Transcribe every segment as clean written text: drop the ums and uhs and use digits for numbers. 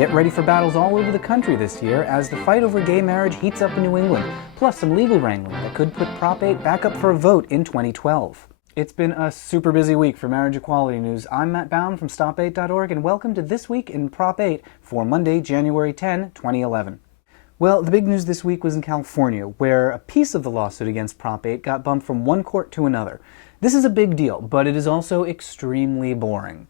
Get ready for battles all over the country this year as the fight over gay marriage heats up in New England, plus some legal wrangling that could put Prop 8 back up for a vote in 2012. It's been a super busy week for marriage equality news. I'm Matt Baume from Stop8.org, and welcome to This Week in Prop 8 for Monday, January 10, 2011. Well, the big news this week was in California, where a piece of the lawsuit against Prop 8 got bumped from one court to another. This is a big deal, but it is also extremely boring.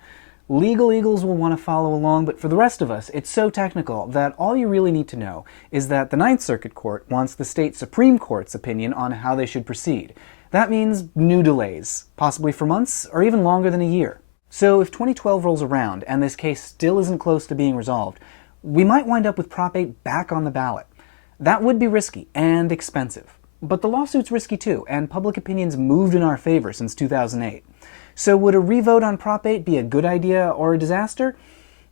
Legal eagles will want to follow along, but for the rest of us, it's so technical that all you really need to know is that the Ninth Circuit Court wants the state Supreme Court's opinion on how they should proceed. That means new delays, possibly for months or even longer than a year. So if 2012 rolls around and this case still isn't close to being resolved, we might wind up with Prop 8 back on the ballot. That would be risky and expensive. But the lawsuit's risky too, and public opinion's moved in our favor since 2008. So would a revote on Prop 8 be a good idea or a disaster?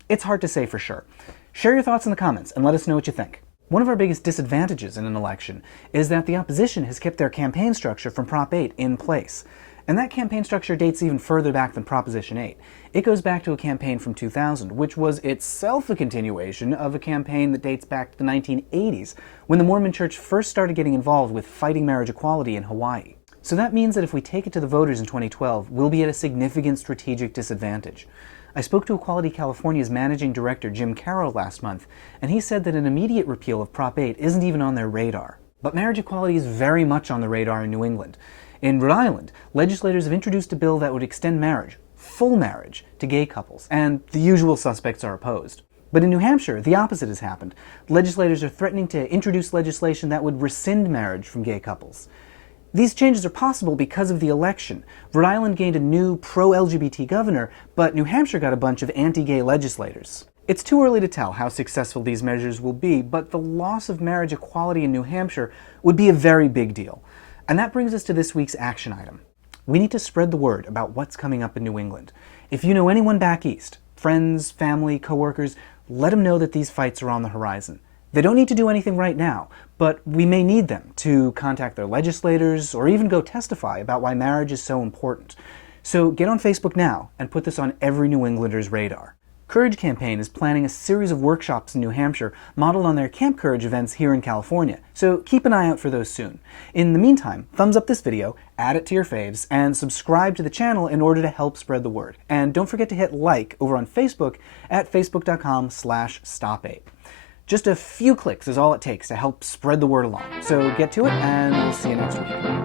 It's hard to say for sure. Share your thoughts in the comments and let us know what you think. One of our biggest disadvantages in an election is that the opposition has kept their campaign structure from Prop 8 in place. And that campaign structure dates even further back than Proposition 8. It goes back to a campaign from 2000, which was itself a continuation of a campaign that dates back to the 1980s, when the Mormon Church first started getting involved with fighting marriage equality in Hawaii. So that means that if we take it to the voters in 2012, we'll be at a significant strategic disadvantage. I spoke to Equality California's managing director, Jim Carroll, last month, and he said that an immediate repeal of Prop 8 isn't even on their radar. But marriage equality is very much on the radar in New England. In Rhode Island, legislators have introduced a bill that would extend marriage, full marriage, to gay couples, and the usual suspects are opposed. But in New Hampshire, the opposite has happened. Legislators are threatening to introduce legislation that would rescind marriage from gay couples. These changes are possible because of the election. Rhode Island gained a new pro-LGBT governor, but New Hampshire got a bunch of anti-gay legislators. It's too early to tell how successful these measures will be, but the loss of marriage equality in New Hampshire would be a very big deal. And that brings us to this week's action item. We need to spread the word about what's coming up in New England. If you know anyone back east, friends, family, coworkers, let them know that these fights are on the horizon. They don't need to do anything right now, but we may need them to contact their legislators or even go testify about why marriage is so important. So get on Facebook now and put this on every New Englander's radar. Courage Campaign is planning a series of workshops in New Hampshire modeled on their Camp Courage events here in California, so keep an eye out for those soon. In the meantime, thumbs up this video, add it to your faves, and subscribe to the channel in order to help spread the word. And don't forget to hit like over on Facebook at facebook.com/stop8. Just a few clicks is all it takes to help spread the word along. So get to it, and we'll see you next week.